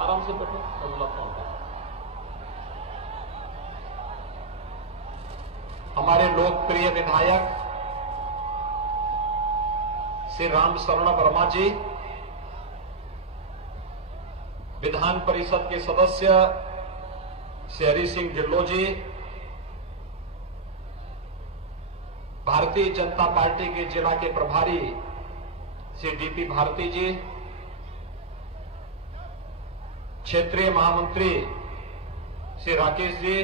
आराम से बैठो, मैं बुलाता हूं। हमारे लोकप्रिय विधायक श्री राम शरण वर्मा जी, विधान परिषद के सदस्य श्री हरि सिंह ढिल्लों जी, भारतीय जनता पार्टी के जिला के प्रभारी श्री डीपी भारती जी, क्षेत्रीय महामंत्री श्री राकेश जी,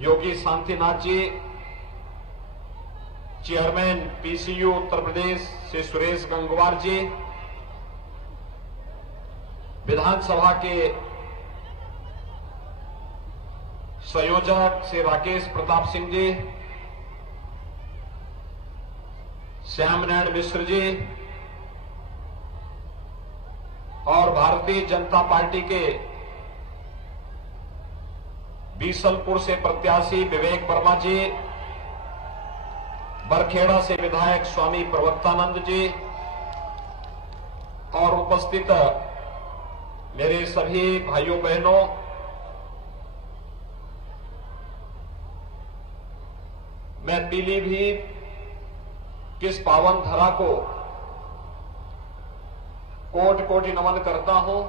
योगी शांतिनाथ जी, चेयरमैन पीसीयू उत्तर प्रदेश श्री सुरेश गंगवार जी, विधानसभा के संयोजक श्री राकेश प्रताप सिंह जी, श्याम नारायण मिश्र जी और भारतीय जनता पार्टी के बीसलपुर से प्रत्याशी विवेक वर्मा जी, बरखेड़ा से विधायक स्वामी प्रवक्तानंद जी और उपस्थित मेरे सभी भाइयों बहनों, मैं पीलीभीत किस पावन धरा को कोटि कोटि नमन करता हूं।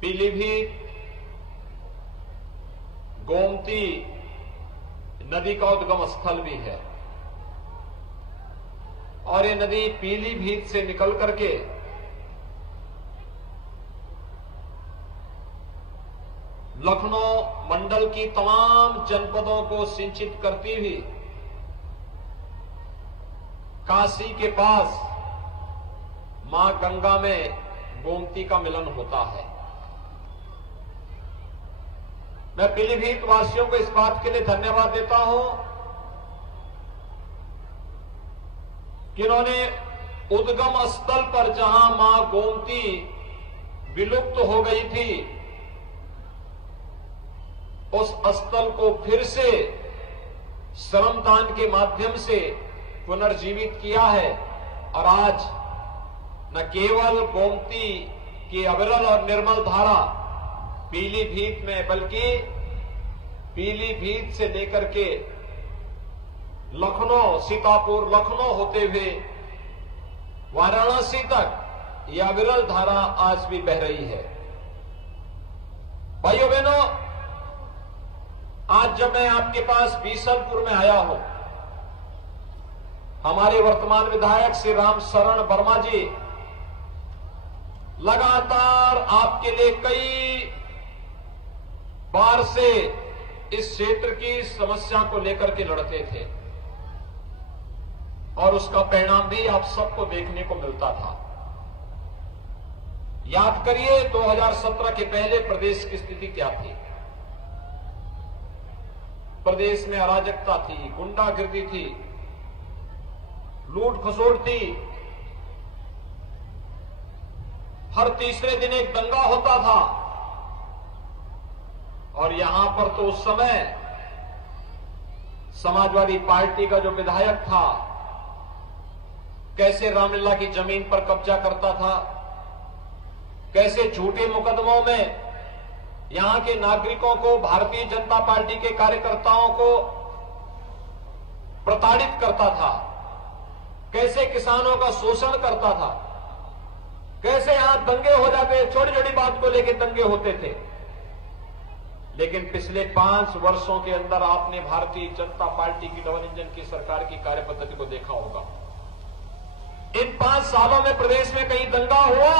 पीलीभीत गोमती नदी का उद्गम स्थल भी है और ये नदी पीलीभीत से निकल करके लखनऊ मंडल की तमाम जनपदों को सिंचित करती हुई काशी के पास मां गंगा में गोमती का मिलन होता है। मैं पीलीभीत वासियों को इस बात के लिए धन्यवाद देता हूं कि इन्होंने उद्गम स्थल पर जहां मां गोमती विलुप्त हो गई थी, उस स्थल को फिर से श्रमदान के माध्यम से पुनर्जीवित किया है और आज न केवल गोमती की अविरल और निर्मल धारा पीलीभीत में, बल्कि पीलीभीत से लेकर के लखनऊ, सीतापुर लखनऊ होते हुए वाराणसी तक यह अविरल धारा आज भी बह रही है। भाइयों बहनों, आज जब मैं आपके पास बीसलपुर में आया हूं, हमारे वर्तमान विधायक श्री राम शरण वर्मा जी लगातार आपके लिए कई बार से इस क्षेत्र की समस्या को लेकर के लड़ते थे और उसका परिणाम भी आप सबको देखने को मिलता था। याद करिए 2017 के पहले प्रदेश की स्थिति क्या थी। प्रदेश में अराजकता थी, गुंडागिर्दी थी, लूट खसोट थी, हर तीसरे दिन एक दंगा होता था और यहां पर तो उस समय समाजवादी पार्टी का जो विधायक था कैसे रामलीला की जमीन पर कब्जा करता था, कैसे झूठे मुकदमों में यहां के नागरिकों को, भारतीय जनता पार्टी के कार्यकर्ताओं को प्रताड़ित करता था, कैसे किसानों का शोषण करता था, कैसे यहां दंगे हो जाते, छोटी छोटी बात को लेकर दंगे होते थे। लेकिन पिछले 5 वर्षों के अंदर आपने भारतीय जनता पार्टी की डबल इंजन की सरकार की कार्यपद्धति को देखा होगा। इन 5 सालों में प्रदेश में कहीं दंगा हुआ?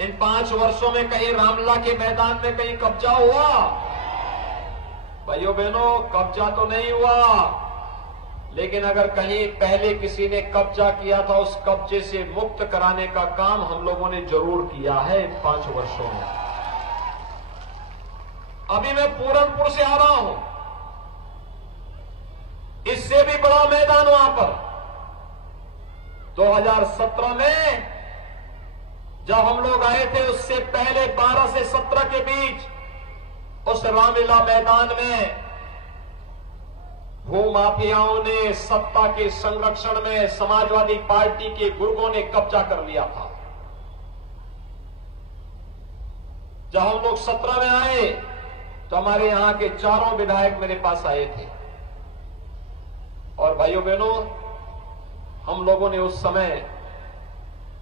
इन 5 वर्षों में कहीं रामलीला के मैदान में कहीं कब्जा हुआ? भाइयों बहनों, कब्जा तो नहीं हुआ, लेकिन अगर कहीं पहले किसी ने कब्जा किया था, उस कब्जे से मुक्त कराने का काम हम लोगों ने जरूर किया है इन 5 वर्षों में। अभी मैं पूरनपुर से आ रहा हूं, इससे भी बड़ा मैदान वहां पर 2017 में जब हम लोग आए थे, उससे पहले 12 से 17 के बीच उस रामलीला मैदान में भूमाफियाओं ने सत्ता के संरक्षण में समाजवादी पार्टी के गुर्गों ने कब्जा कर लिया था। जब हम लोग 17 में आए तो हमारे यहां के चारों विधायक मेरे पास आए थे और भाइयों बहनों, हम लोगों ने उस समय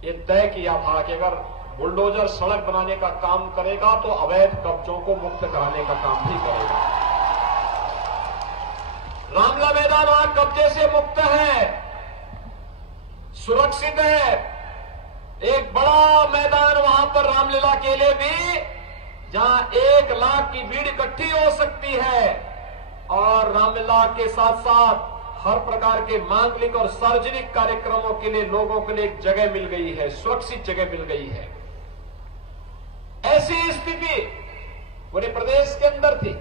ये तय किया था कि अगर बुलडोजर सड़क बनाने का काम करेगा तो अवैध कब्जों को मुक्त कराने का काम भी करेगा। रामलीला मैदान आज कब्जे से मुक्त है, सुरक्षित है। एक बड़ा मैदान वहां पर रामलीला के लिए भी, जहां 1 लाख की भीड़ इकट्ठी हो सकती है और रामलीला के साथ साथ हर प्रकार के मांगलिक और सार्वजनिक कार्यक्रमों के लिए लोगों के लिए एक जगह मिल गई है, सुरक्षित जगह मिल गई है। ऐसी स्थिति पूरे प्रदेश के अंदर थी।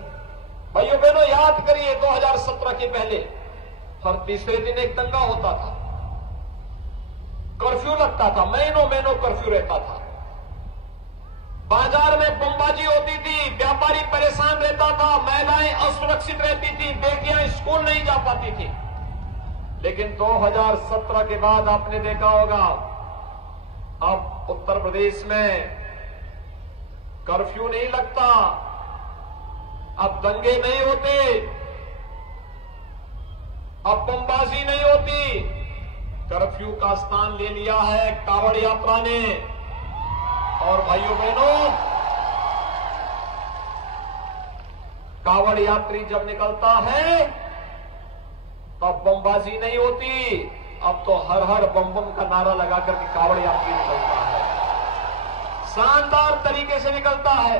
भाइयों बहनों, याद करिए 2017 के पहले हर तीसरे दिन एक दंगा होता था, कर्फ्यू लगता था, महीनों महीनों कर्फ्यू रहता था, बाजार में बमबाजी होती थी, व्यापारी परेशान रहता था, महिलाएं असुरक्षित रहती थी, बेटियां स्कूल नहीं जा पाती थी। लेकिन 2017 के बाद आपने देखा होगा अब उत्तर प्रदेश में कर्फ्यू नहीं लगता, अब दंगे नहीं होते, अब बमबाजी नहीं होती। कर्फ्यू का स्थान ले लिया है कांवड़ यात्रा ने। और भाइयों बहनों, कांवड़ यात्री जब निकलता है तब बमबाजी नहीं होती, अब तो हर हर बम बम का नारा लगाकर के कांवड़ यात्री निकलता है, शानदार तरीके से निकलता है।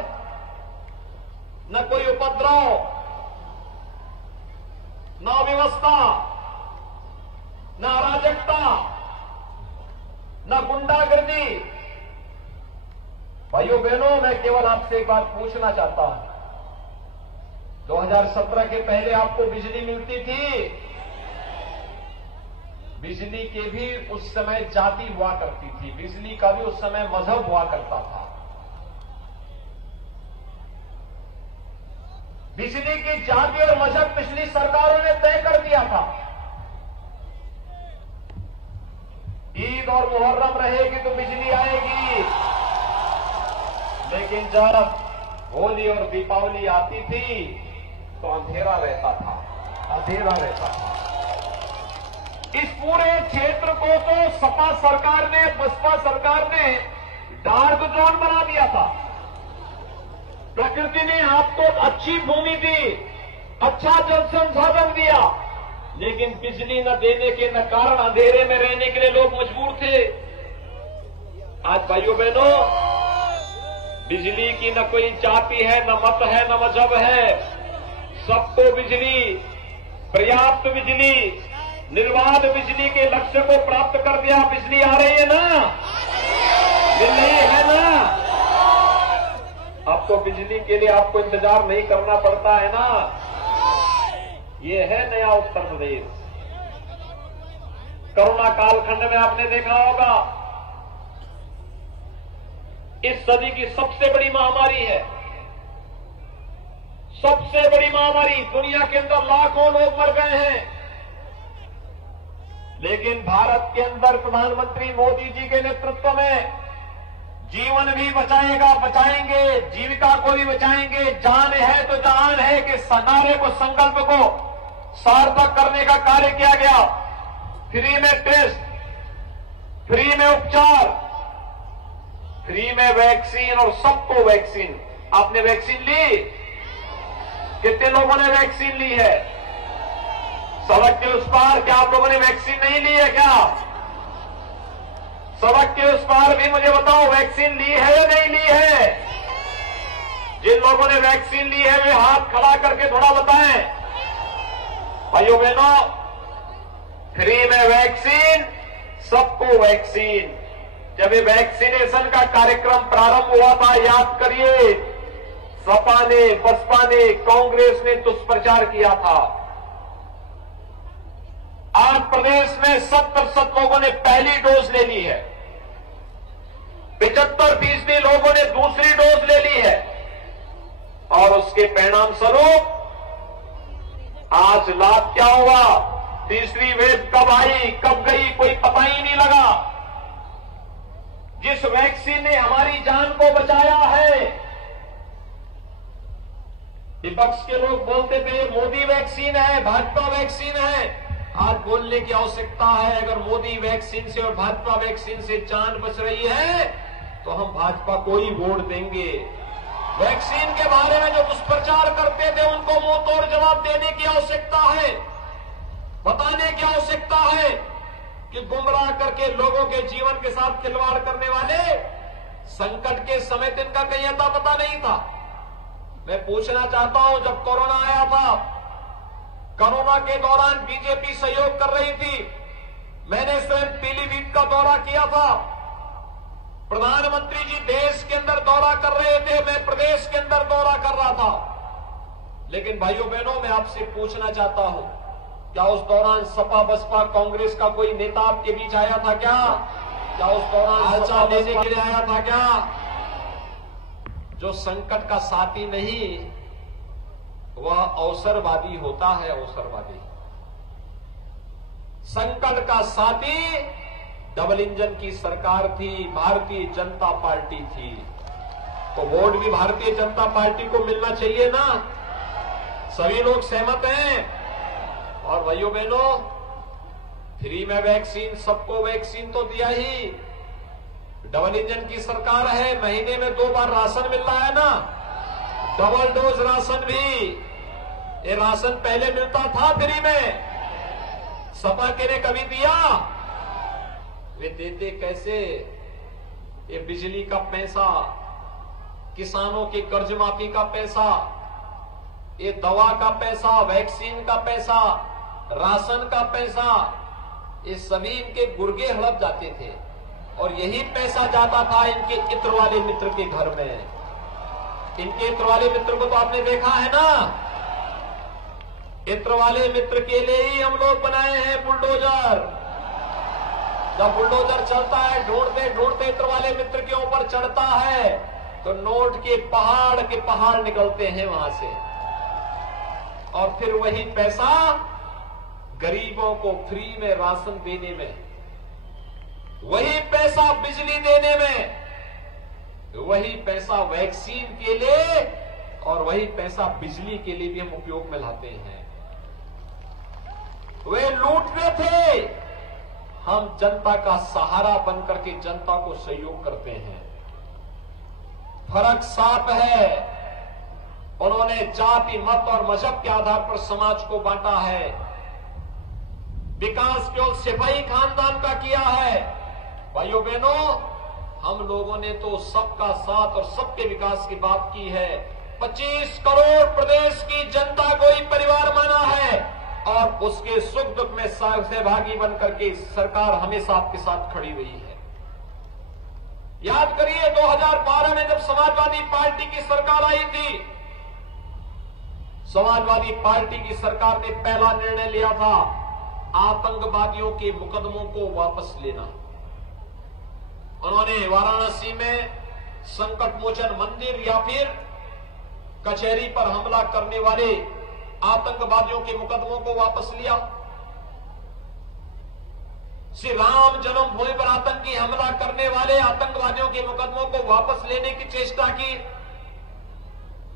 न कोई उपद्रव, न अव्यवस्था, न अराजकता, न गुंडागर्दी। भाइयों बहनों, मैं केवल आपसे एक बात पूछना चाहता हूं, 2017 के पहले आपको बिजली मिलती थी? बिजली के भी उस समय जाति हुआ करती थी, बिजली का भी उस समय मजहब हुआ करता था। बिजली की जाति और मजहब पिछली सरकारों ने तय कर दिया था। ईद और मुहर्रम रहेगी तो बिजली आएगी, लेकिन जब होली और दीपावली आती थी तो अंधेरा रहता था, अंधेरा रहता था। इस पूरे क्षेत्र को तो सपा सरकार ने, बसपा सरकार ने डार्क जोन बना दिया था। प्रकृति ने आपको अच्छी भूमि दी, अच्छा जल संसाधन दिया, लेकिन बिजली न देने के न कारण अंधेरे में रहने के लिए लोग मजबूर थे। आज भाइयों बहनों, बिजली की न कोई जाति है, न मत है, न मजहब है, सबको बिजली, पर्याप्त बिजली, निर्बाध बिजली के लक्ष्य को प्राप्त कर दिया। बिजली आ रही है ना, मिल रही है ना। अब तो बिजली के लिए आपको इंतजार नहीं करना पड़ता है ना। ये है नया उत्तर प्रदेश। कोरोना कालखंड में आपने देखा होगा, इस सदी की सबसे बड़ी महामारी है, सबसे बड़ी महामारी। दुनिया के अंदर लाखों लोग मर गए हैं, लेकिन भारत के अंदर प्रधानमंत्री मोदी जी के नेतृत्व में जीवन भी बचाएंगे, जीविका को भी बचाएंगे, जान है तो जहान है कि नारे को, संकल्प को सार्थक करने का कार्य किया गया। फ्री में टेस्ट, फ्री में उपचार, फ्री में वैक्सीन और सबको वैक्सीन। आपने वैक्सीन ली? कितने लोगों ने वैक्सीन ली है? सड़क के उस पार क्या आप लोगों ने वैक्सीन नहीं ली है क्या? सड़क के उस पार भी मुझे बताओ, वैक्सीन ली है या नहीं ली है? जिन लोगों ने वैक्सीन ली है वे हाथ खड़ा करके थोड़ा बताएं। भाइयों बहनों, फ्री में वैक्सीन, सबको वैक्सीन। जब ये वैक्सीनेशन का कार्यक्रम प्रारंभ हुआ था, याद करिए, सपा ने, बसपा ने, कांग्रेस ने दुष्प्रचार किया था। आज प्रदेश में 70% लोगों ने पहली डोज ले ली है, 75% लोगों ने दूसरी डोज ले ली है, और उसके परिणाम स्वरूप आज लाभ क्या हुआ? तीसरी वेव कब आई, कब गई, कोई पता ही नहीं लगा। जिस वैक्सीन ने हमारी जान को बचाया है, विपक्ष के लोग बोलते थे मोदी वैक्सीन है, भाजपा वैक्सीन है। आज बोलने की आवश्यकता है, अगर मोदी वैक्सीन से और भाजपा वैक्सीन से जान बच रही है तो हम भाजपा को ही वोट देंगे। वैक्सीन के बारे में जो दुष्प्रचार करते थे उनको मुंह तोड़ जवाब देने की आवश्यकता है, बताने की आवश्यकता है कि गुमराह करके लोगों के जीवन के साथ खिलवाड़ करने वाले संकट के समय दिन का कहीं अता पता नहीं था। मैं पूछना चाहता हूं, जब कोरोना आया था, कोरोना के दौरान बीजेपी सहयोग कर रही थी, मैंने स्वयं पीलीभीत का दौरा किया था। प्रधानमंत्री जी देश के अंदर दौरा कर रहे थे, मैं प्रदेश के अंदर दौरा कर रहा था। लेकिन भाइयों बहनों, मैं आपसे पूछना चाहता हूं, क्या उस दौरान सपा बसपा कांग्रेस का कोई नेता आपके बीच आया था क्या? क्या उस दौरान हालचाल लेने के लिए आया था क्या? जो संकट का साथी नहीं, वह अवसरवादी होता है। अवसरवादी संकट का साथी डबल इंजन की सरकार थी, भारतीय जनता पार्टी थी, तो वोट भी भारतीय जनता पार्टी को मिलना चाहिए ना। सभी लोग सहमत हैं। और भाइयों बहनों, फ्री में वैक्सीन, सबको वैक्सीन तो दिया ही। डबल इंजन की सरकार है, महीने में 2 बार राशन मिल रहा है ना, डबल डोज राशन भी। ये राशन पहले मिलता था फ्री में, सपा के ने कभी दिया? वे देते कैसे? ये बिजली का पैसा, किसानों की कर्ज माफी का पैसा, ये दवा का पैसा, वैक्सीन का पैसा, राशन का पैसा, ये सभी इनके गुर्गे हड़प जाते थे। और यही पैसा जाता था इनके इत्र वाले मित्र के घर में। इनके इत्र वाले मित्र को तो आपने देखा है ना। इत्र वाले मित्र के लिए ही हम लोग बनाए हैं बुलडोजर। जब बुलडोजर चलता है, ढूंढते ढूंढते इत्र वाले मित्र के ऊपर चढ़ता है, तो नोट के पहाड़ निकलते हैं वहां से। और फिर वही पैसा गरीबों को फ्री में राशन देने में, वही पैसा बिजली देने में, वही पैसा वैक्सीन के लिए और वही पैसा बिजली के लिए भी हम उपयोग में लाते हैं। वे लूटते थे, हम जनता का सहारा बनकर के जनता को सहयोग करते हैं। फर्क साफ है। उन्होंने जाति, मत और मजहब के आधार पर समाज को बांटा है। विकास केवल सिपाही खानदान का किया है। भाइयों बहनों, हम लोगों ने तो सबका साथ और सबके विकास की बात की है। 25 करोड़ प्रदेश की जनता को ही परिवार माना है और उसके सुख दुख में सहभागी बनकर के सरकार हमेशा आपके साथ खड़ी हुई है। याद करिए 2012 में जब समाजवादी पार्टी की सरकार आई थी, समाजवादी पार्टी की सरकार ने पहला निर्णय लिया था आतंकवादियों के मुकदमों को वापस लेना। उन्होंने वाराणसी में संकट मोचन मंदिर या फिर कचहरी पर हमला करने वाले आतंकवादियों के मुकदमों को वापस लिया। श्री राम जन्मभूमि पर आतंकी हमला करने वाले आतंकवादियों के मुकदमों को वापस लेने की चेष्टा की।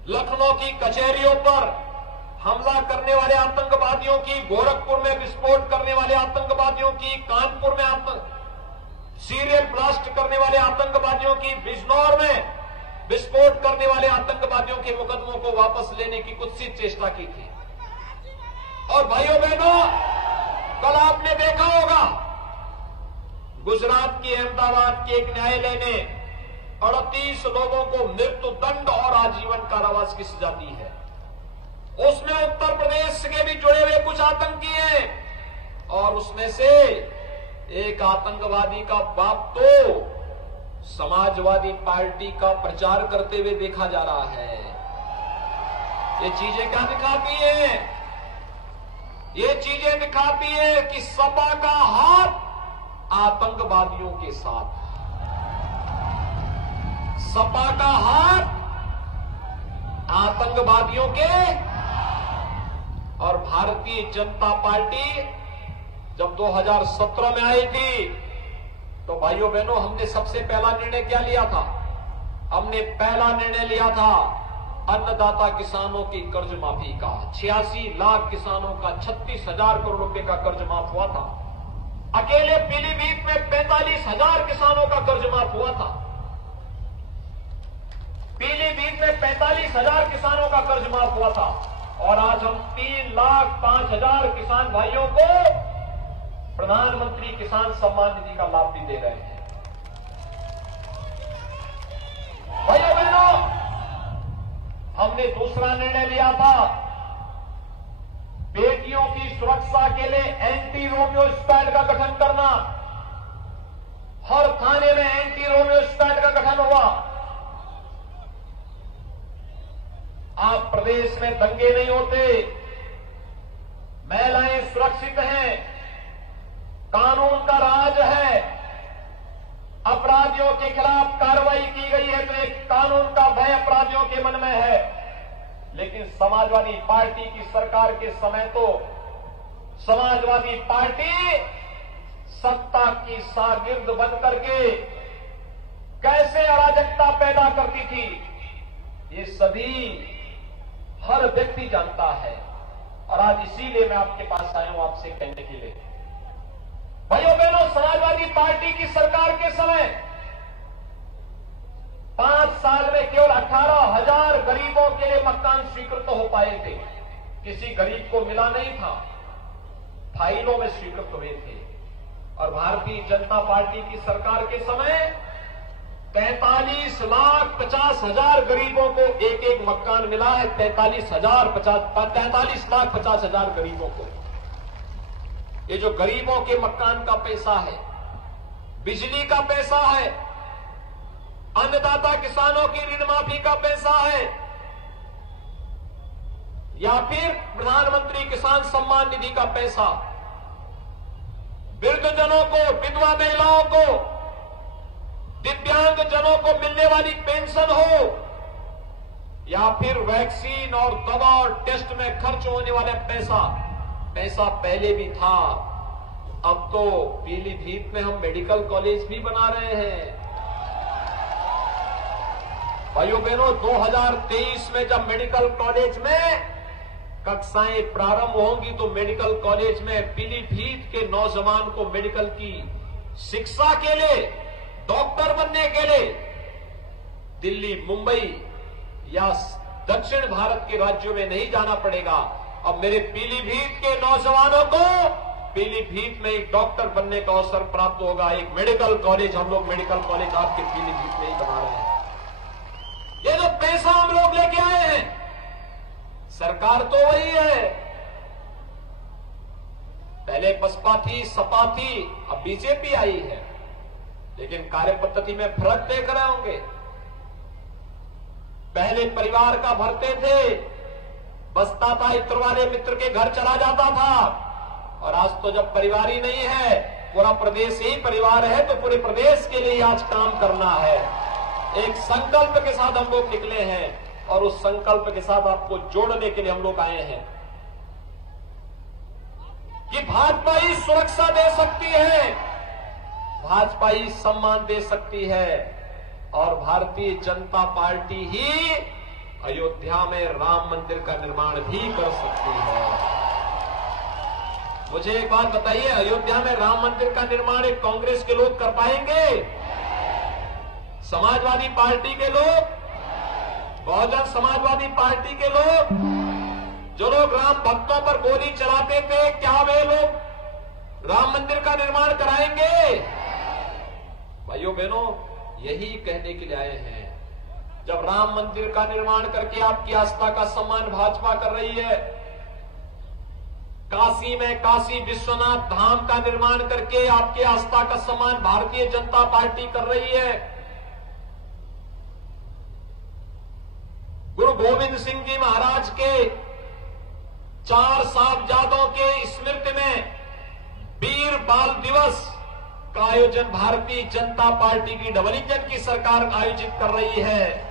लखनऊ की कचहरियों पर हमला करने वाले आतंकवादियों की, गोरखपुर में विस्फोट करने वाले आतंकवादियों की, कानपुर में सीरियल ब्लास्ट करने वाले आतंकवादियों की, बिजनौर में विस्फोट करने वाले आतंकवादियों के मुकदमों को वापस लेने की कुत्सित चेष्टा की थी। और भाइयों बहनों, कल आपने देखा होगा गुजरात की अहमदाबाद के एक न्यायालय ने 38 लोगों को मृत्यु दंड और आजीवन कारावास की सजा दी है। उसमें उत्तर प्रदेश के भी जुड़े हुए कुछ आतंकी हैं और उसमें से एक आतंकवादी का बाप तो समाजवादी पार्टी का प्रचार करते हुए देखा जा रहा है। ये चीजें क्या दिखाती हैं? ये चीजें दिखाती है कि सपा का हाथ आतंकवादियों के साथ, सपा का हाथ आतंकवादियों के और भारतीय जनता पार्टी जब 2017 में आई थी तो भाइयों बहनों हमने सबसे पहला निर्णय क्या लिया था? हमने पहला निर्णय लिया था अन्नदाता किसानों की कर्ज माफी का। 86 लाख किसानों का 36,000 करोड़ रुपए का कर्ज माफ हुआ था। अकेले पीलीभीत में 45,000 किसानों का कर्ज माफ हुआ था। पीलीभीत में 45,000 किसानों का कर्ज माफ हुआ था और आज हम 3,05,000 किसान भाइयों को प्रधानमंत्री किसान सम्मान निधि का लाभ भी दे रहे हैं। भाइयों बहनों, हमने दूसरा निर्णय लिया था बेटियों की सुरक्षा के लिए एंटी रोमियो स्क्वाड का गठन करना। हर थाने में एंटी रोमियो स्क्वाड का गठन हुआ। आप प्रदेश में दंगे नहीं होते, महिलाएं सुरक्षित हैं, कानून का राज है, अपराधियों के खिलाफ कार्रवाई की गई है तो एक कानून का भय अपराधियों के मन में है। लेकिन समाजवादी पार्टी की सरकार के समय तो समाजवादी पार्टी सत्ता की शागिर्द बन करके कैसे अराजकता पैदा करती थी ये सभी हर व्यक्ति जानता है। और आज इसीलिए मैं आपके पास आया हूं आपसे कहने के लिए, भाइयों बहनों, समाजवादी पार्टी की सरकार के समय 5 साल में केवल 18,000 गरीबों के लिए मकान स्वीकृत हो पाए थे। किसी गरीब को मिला नहीं था, फाइलों में स्वीकृत हुए थे। और भारतीय जनता पार्टी की सरकार के समय 43,50,000 गरीबों को एक एक मकान मिला है। 43,50,000 गरीबों को। ये जो गरीबों के मकान का पैसा है, बिजली का पैसा है, अन्नदाता किसानों की ऋण माफी का पैसा है, या फिर प्रधानमंत्री किसान सम्मान निधि का पैसा, वृद्धजनों को, विधवा महिलाओं को, दिव्यांग जनों को मिलने वाली पेंशन हो, या फिर वैक्सीन और दवा और टेस्ट में खर्च होने वाला पैसा पहले भी था। अब तो पीलीभीत में हम मेडिकल कॉलेज भी बना रहे हैं। भाइयों बहनों, 2023 में जब मेडिकल कॉलेज में कक्षाएं प्रारंभ होंगी तो मेडिकल कॉलेज में पीलीभीत के नौजवान को मेडिकल की शिक्षा के लिए, डॉक्टर बनने के लिए दिल्ली, मुंबई या दक्षिण भारत के राज्यों में नहीं जाना पड़ेगा। अब मेरे पीलीभीत के नौजवानों को पीलीभीत में एक डॉक्टर बनने का अवसर प्राप्त होगा। एक मेडिकल कॉलेज, हम लोग मेडिकल कॉलेज आपके पीलीभीत में ही बना रहे हैं। ये जो पैसा हम लोग लेके आए हैं, सरकार तो वही है, पहले बसपा थी, सपा थी, अब बीजेपी आई है, लेकिन कार्य पद्धति में फर्क देख रहे होंगे। पहले परिवार का भरते थे, बसता था, इत्र वाले मित्र के घर चला जाता था, और आज तो जब परिवार ही नहीं है, पूरा प्रदेश ही परिवार है, तो पूरे प्रदेश के लिए आज काम करना है। एक संकल्प के साथ हम लोग निकले हैं और उस संकल्प के साथ आपको जोड़ने के लिए हम लोग आए हैं कि भाजपा ही सुरक्षा दे सकती है, भाजपा ही सम्मान दे सकती है, और भारतीय जनता पार्टी ही अयोध्या में राम मंदिर का निर्माण भी कर सकती है। मुझे एक बात बताइए, अयोध्या में राम मंदिर का निर्माण एक कांग्रेस के लोग कर पाएंगे? समाजवादी पार्टी के लोग, बहुजन समाजवादी पार्टी के लोग, जो लोग राम भक्तों पर गोली चलाते थे, क्या वे लोग राम मंदिर का निर्माण कराएंगे? भाइयों बहनों, यही कहने के लिए आए हैं, जब राम मंदिर का निर्माण करके आपकी आस्था का सम्मान भाजपा कर रही है, काशी में काशी विश्वनाथ धाम का निर्माण करके आपकी आस्था का सम्मान भारतीय जनता पार्टी कर रही है, गुरु गोविंद सिंह जी महाराज के 4 साहिबजादों के स्मृति में वीर बाल दिवस का आयोजन भारतीय जनता पार्टी की डबल इंजन की सरकार आयोजित कर रही है।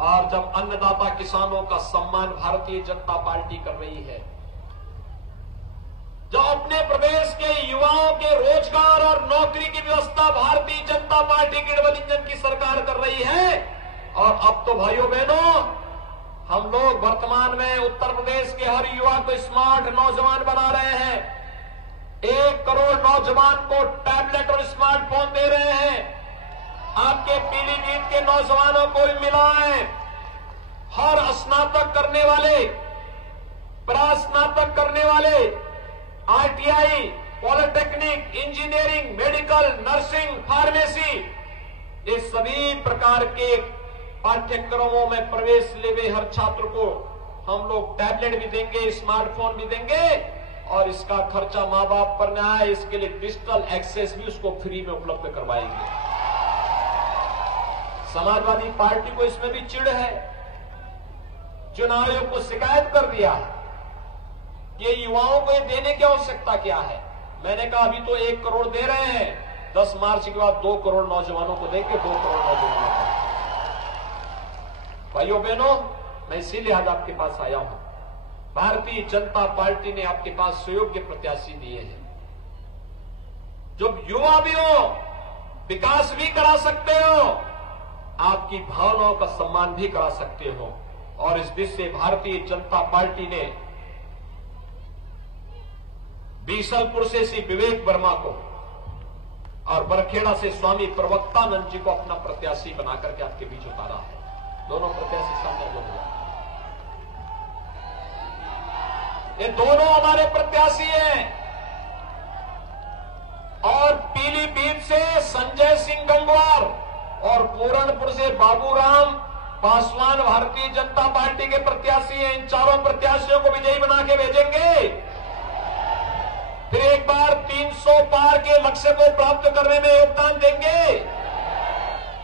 और जब अन्नदाता किसानों का सम्मान भारतीय जनता पार्टी कर रही है, जो अपने प्रदेश के युवाओं के रोजगार और नौकरी की व्यवस्था भारतीय जनता पार्टी की डबल इंजन की सरकार कर रही है। और अब तो भाइयों बहनों, हम लोग वर्तमान में उत्तर प्रदेश के हर युवा को स्मार्ट नौजवान बना रहे हैं। 1 करोड़ नौजवान को टैबलेट और स्मार्टफोन दे रहे हैं। आपके पीलीभीत के नौजवानों को भी मिला है। हर स्नातक करने वाले, प्रास्नातक करने वाले, ITI, polytechnic, engineering, medical, nursing, pharmacy, ये सभी प्रकार के पाठ्यक्रमों में प्रवेश ले हुए हर छात्र को हम लोग टैबलेट भी देंगे, स्मार्टफोन भी देंगे और इसका खर्चा मां बाप पर न आए, इसके लिए डिजिटल एक्सेस भी उसको फ्री में उपलब्ध करवाएंगे। समाजवादी पार्टी को इसमें भी चिढ़ है। चुनाव आयोग को शिकायत कर दिया है। ये युवाओं को ये देने की आवश्यकता क्या है? मैंने कहा अभी तो 1 करोड़ दे रहे हैं, 10 मार्च के बाद 2 करोड़ नौजवानों को देंगे, 2 करोड़ नौजवानों को। भाइयों बहनों, मैं इसीलिए आज आपके पास आया हूं। भारतीय जनता पार्टी ने आपके पास सुयोग्य प्रत्याशी दिए हैं, जो युवा भी हो, विकास भी करा सकते हो, आपकी भावनाओं का सम्मान भी करा सकते हो। और इस दृष्टि से भारतीय जनता पार्टी ने बीसलपुर से श्री विवेक वर्मा को और बरखेड़ा से स्वामी प्रवक्तानंद जी को अपना प्रत्याशी बनाकर के आपके बीच उतारा है। दोनों प्रत्याशी सामने जो हुआ, ये दोनों हमारे प्रत्याशी हैं। और पीलीभीत से संजय सिंह गंगवार और पूरनपुर से बाबूराम पासवान भारतीय जनता पार्टी के प्रत्याशी हैं। इन चारों प्रत्याशियों को विजयी बना के भेजेंगे। फिर एक बार 300 पार के लक्ष्य को प्राप्त करने में योगदान देंगे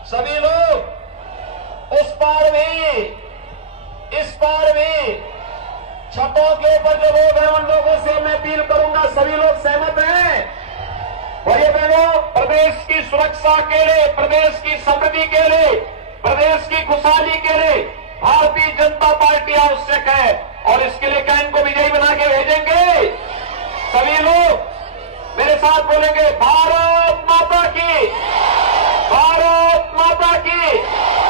सभी लोग। उस पार भी, इस पार भी, छतों के ऊपर जो लोग हैं उन लोगों से मैं अपील करूंगा, सभी लोग सहमत हैं? भाइयों बहनों, प्रदेश की सुरक्षा के लिए, प्रदेश की समृद्धि के लिए, प्रदेश की खुशहाली के लिए भारतीय जनता पार्टी आवश्यक है। और इसके लिए क्या इनको विजयी बना के भेजेंगे? सभी लोग मेरे साथ बोलेंगे, भारत माता की, भारत माता की।